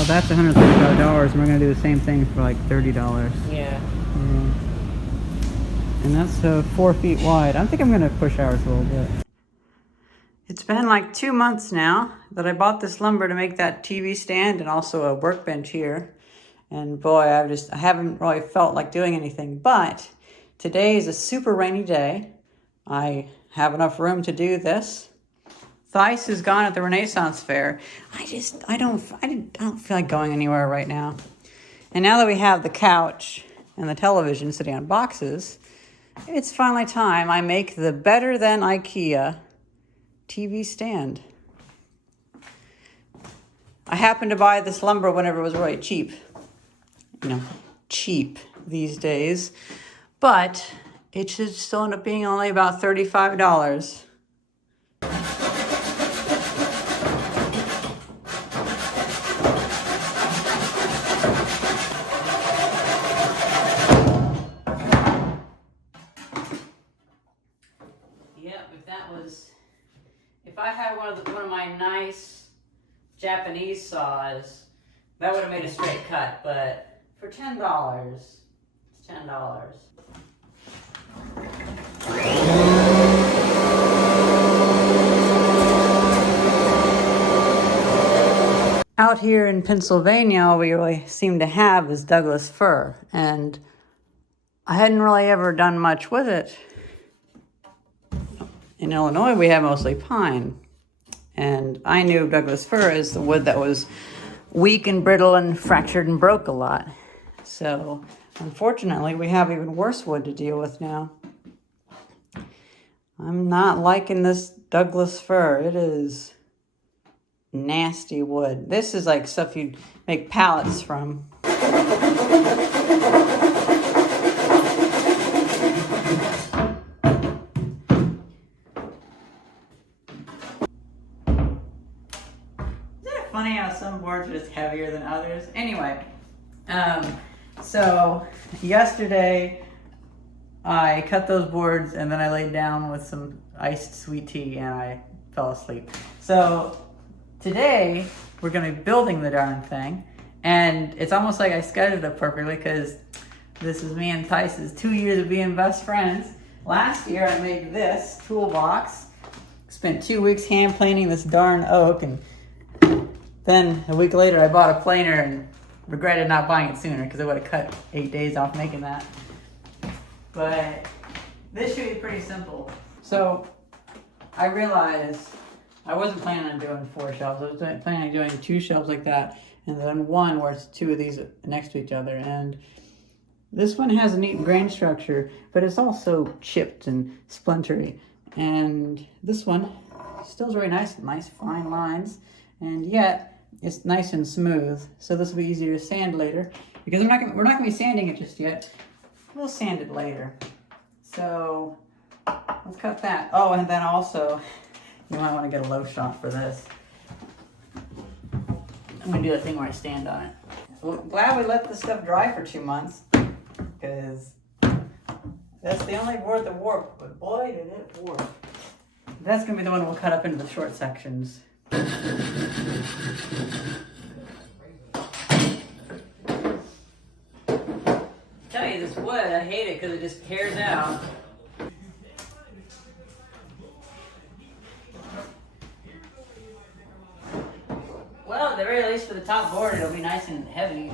Oh, that's $135, and we're gonna do the same thing for like $30. Yeah. Yeah. And that's 4 feet wide. I think I'm gonna push ours a little bit. It's been like 2 months now that I bought this lumber to make that TV stand and also a workbench here. And boy, I haven't really felt like doing anything. But today is a super rainy day. I have enough room to do this. Thais is gone at the Renaissance Fair. I don't feel like going anywhere right now. And now that we have the couch and the television sitting on boxes, it's finally time I make the better than IKEA TV stand. I happened to buy this lumber whenever it was really cheap. You know, cheap these days. But it should still end up being only about $35. If I had one of my nice Japanese saws, that would have made a straight cut, but for $10, it's $10. Out here in Pennsylvania, all we really seem to have is Douglas fir, and I hadn't really ever done much with it. In Illinois, we have mostly pine. And I knew Douglas fir as the wood that was weak and brittle and fractured and broke a lot. So, unfortunately, we have even worse wood to deal with now. I'm not liking this Douglas fir. It is nasty wood. This is like stuff you'd make pallets from. Funny how some boards are just heavier than others. Anyway, so yesterday I cut those boards and then I laid down with some iced sweet tea and I fell asleep. So today we're gonna be building the darn thing, and it's almost like I scheduled it perfectly because this is me and Thais' 2 years of being best friends. Last year I made this toolbox, spent 2 weeks hand planing this darn oak, and then a week later I bought a planer and regretted not buying it sooner because it would have cut 8 days off making that. But this should be pretty simple. So I realized I wasn't planning on doing 4 shelves. I was planning on doing 2 shelves like that and then one where it's 2 of these next to each other. And this one has a neat grain structure, but it's also chipped and splintery. And this one still is very nice fine lines. And yet, it's nice and smooth, so this will be easier to sand later. Because we're not gonna be sanding it just yet. We'll sand it later. So let's cut that. Oh, and then also, you might want to get a low shot for this. I'm gonna do the thing where I stand on it. So I'm glad we let this stuff dry for 2 months, because that's the only board that warped. But boy, did it warp! That's gonna be the one we'll cut up into the short sections. Tell you this wood, I hate it because it just tears out. Well, at the very least for the top board, it'll be nice and heavy,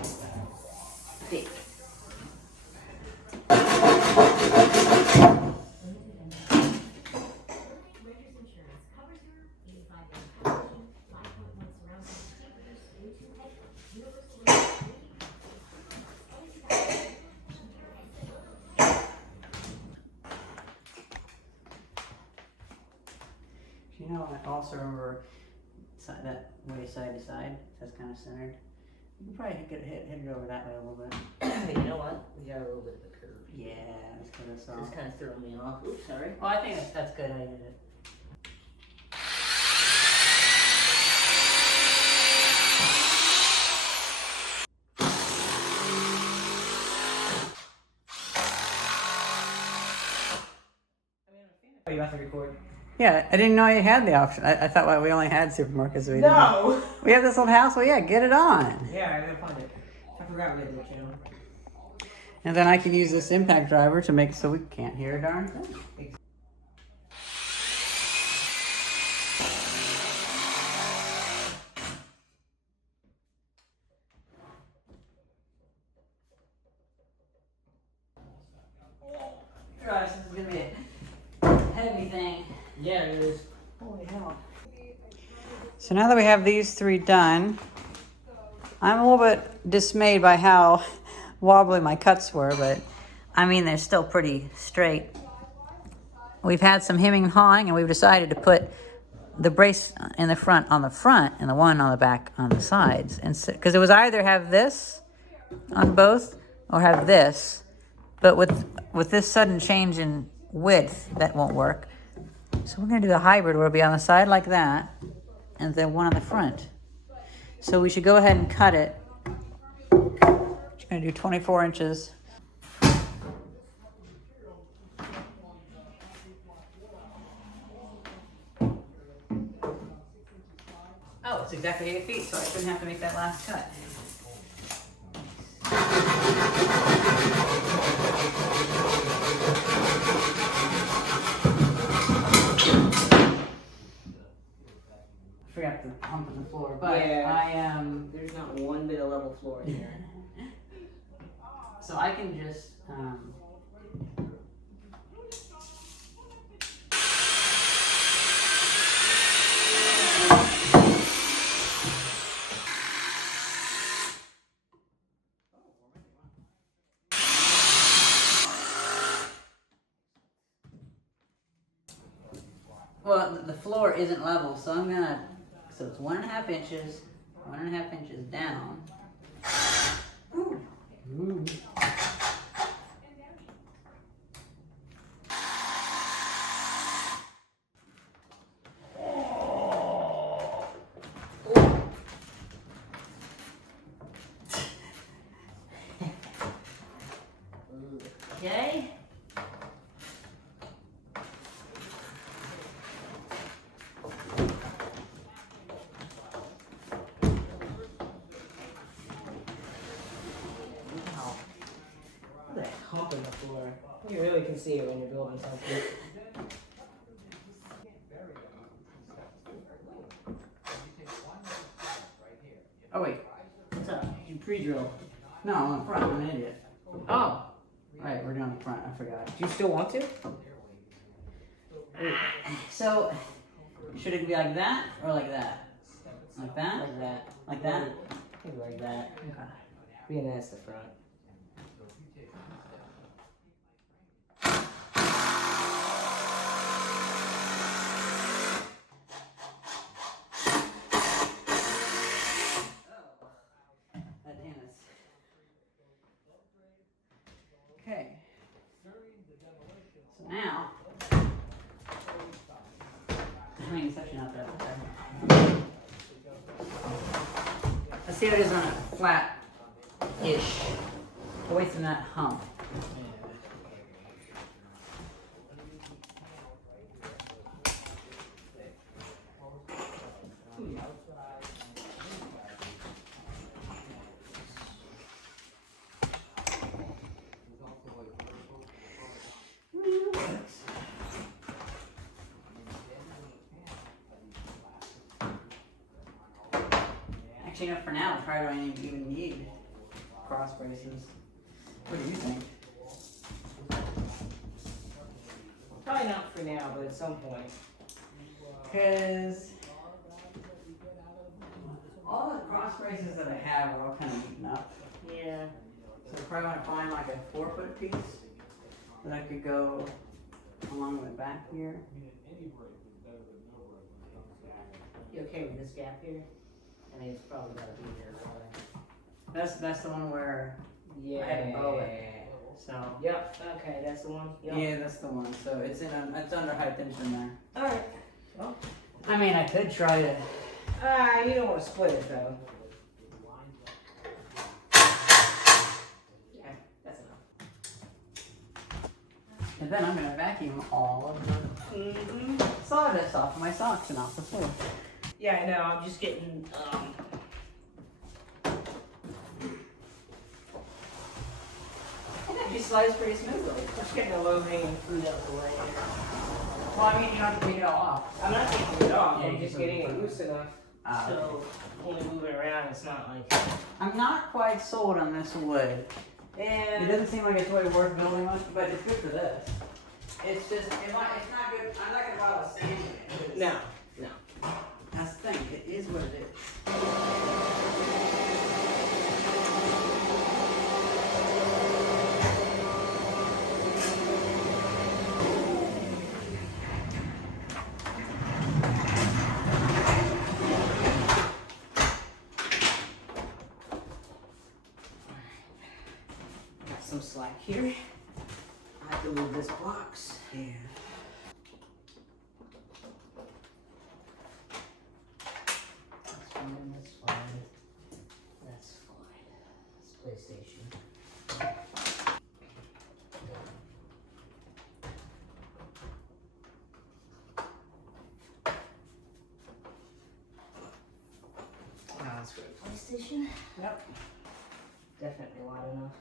thick. You know, I also remember that way side to side. That's kind of centered. You can probably hit it over that way a little bit. You know what? We got a little bit of a curve. Yeah, that's kind of soft. It's kind of throwing me off. Oops, sorry. Well, I think that's good how you did it. Oh, you have to record. Yeah, I didn't know you had the option. I thought we only had supermarkets. We No! didn't. We have this old house. Well, yeah, get it on. Yeah, I gotta find it. I forgot we had that channel. And then I can use this impact driver to make it so we can't hear a darn thing. Gosh, this is gonna be a heavy thing. Yeah, it is. Holy hell. So now that we have these three done, I'm a little bit dismayed by how wobbly my cuts were, but I mean, they're still pretty straight. We've had some hemming and hawing, and we've decided to put the brace in the front on the front and the one on the back on the sides. And because it was either have this on both or have this, but with this sudden change in width, that won't work. So we're gonna do the hybrid where it'll be on the side like that, and then one on the front. So we should go ahead and cut it. Just gonna do 24 inches. Oh, it's exactly 8 feet, so I shouldn't have to make that last cut. I forgot to hump on the floor, but Yeah. I There's not one bit of level floor in here. so I can just well, the floor isn't level, so I'm gonna, so it's 1.5 inches, 1.5 inches down. Ooh. Ooh. Okay. Look at that hump in the floor. You really can see it when you're building something. Oh wait, What's up? You pre-drill. no, I'm on the front. I'm an idiot. Oh, Right, we're doing the front. I forgot. do you still want to? So, should it be like that or like that? Like that? Like that. Like that? Maybe like that. Okay. Being that's the front. That tennis. Okay. So now, I mean, it's actually not that bad. Let's see what it is on a flat-ish, away from that hump. Actually, no, for now, probably don't even need cross braces. What do you think? Probably not for now, but at some point. Because all the cross braces that I have are all kind of eaten up. Yeah. So I probably want to find like a 4-foot piece that I could go along the back here. You okay with this gap here? I mean, it's probably gotta be there. That's the one where Yeah. I had to bow it. So Yep. Okay, that's the one. Yep. yeah, that's the one. So it's under high tension there. All right. Well, I mean, I could try to. you don't want to split it though. Yeah, that's enough. And then I'm going to vacuum all of the sawdust off of my socks and off the floor. Yeah, I know. I'm just getting. And it just slides pretty smoothly. Just getting the low hanging fruit out the way. Well, I mean, you don't have to take it all off. I'm not taking it off. Yeah, I'm you just can getting put it it loose enough. So when we move it around, it's not like. I'm not quite sold on this wood. And It doesn't seem like it's really worth building much, but it's good for this. It's just, it's not good. I'm not going to bother sanding it. no. That's the thing. It is what it is. Got some slack here. I have to move this box. Yeah. That's fine. That's fine. That's fine. It's PlayStation. That's for a PlayStation. Yep. Definitely wide enough.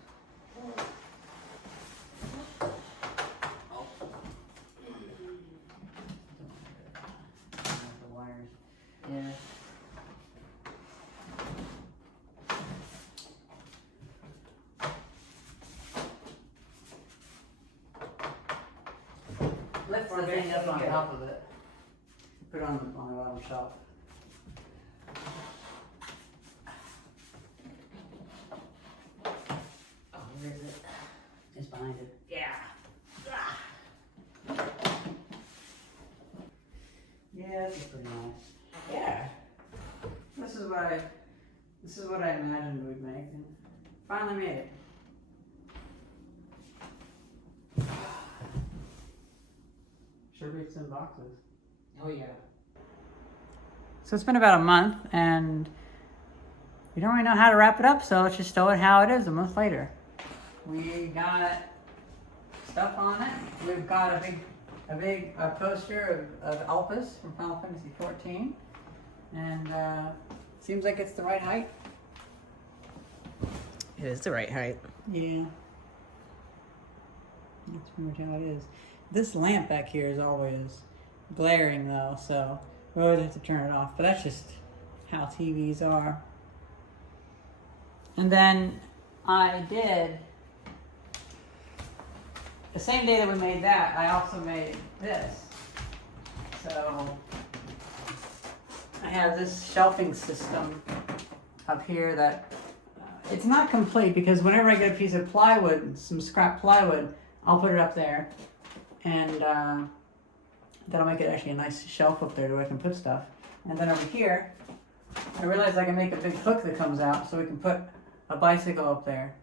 The wires. Yeah. Lift the thing up on top of it. Put it on the bottom shelf. Oh, where is it? It's behind it. Yeah. Yeah, this is pretty nice. Yeah. This is what I imagined we'd make, and finally made it. Sure beats some boxes. Oh yeah. So it's been about a month, and we don't really know how to wrap it up, so let's just show it how it is a month later. We got stuff on it. We've got a big poster of Elpis from Final Fantasy 14, and seems like it's the right height. It is the right height. Yeah. That's pretty much how it is. This lamp back here is always glaring though, so we always have to turn it off. But that's just how TVs are. And then I did, the same day that we made that, I also made this. So I have this shelving system up here that it's not complete because whenever I get a piece of plywood, some scrap plywood, I'll put it up there, and that'll make it actually a nice shelf up there where I can put stuff. And then over here, I realized I can make a big hook that comes out so we can put a bicycle up there.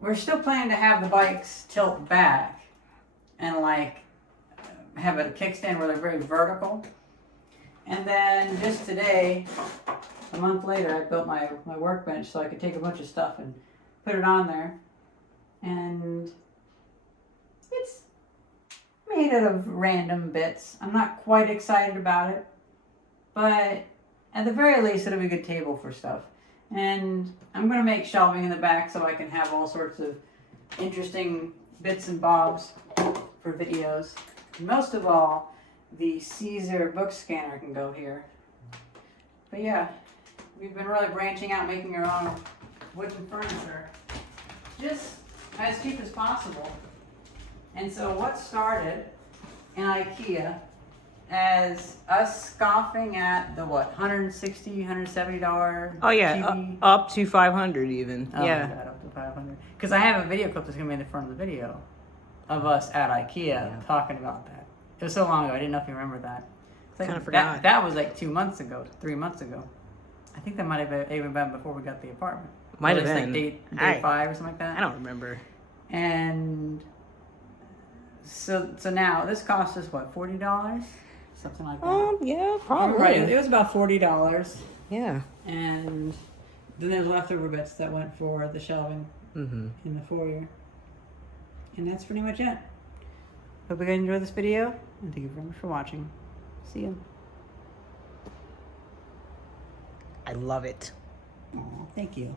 We're still planning to have the bikes tilt back and like have a kickstand where they're very vertical. And then just today, a month later, I built my workbench so I could take a bunch of stuff and put it on there. And it's made out of random bits. I'm not quite excited about it, but at the very least, it'll be a good table for stuff. And I'm going to make shelving in the back so I can have all sorts of interesting bits and bobs for videos. Most of all, the Caesar book scanner can go here. But yeah, we've been really branching out, making our own wooden furniture, just as cheap as possible. And so what started in IKEA as us scoffing at the what, $160, $170 Oh yeah, TV? up to 500 even. Oh yeah. my God, up to 500. Because I have a video clip that's gonna be in the front of the video of us at IKEA talking about that. It was so long ago, I didn't know if you remember that. It's like, Kinda forgot. That was like 2 months ago, 3 months ago. I think that might have even been before we got the apartment. Might Or have at least, been. Like day 5 or something like that. I don't remember. And so now this cost us what, $40? Something like that. Yeah, Right, it was about $40. Yeah. And then there's leftover bits that went for the shelving Mm-hmm. in the foyer. And that's pretty much it. Hope you guys enjoyed this video, and thank you very much for watching. See you. I love it. Aw, thank you.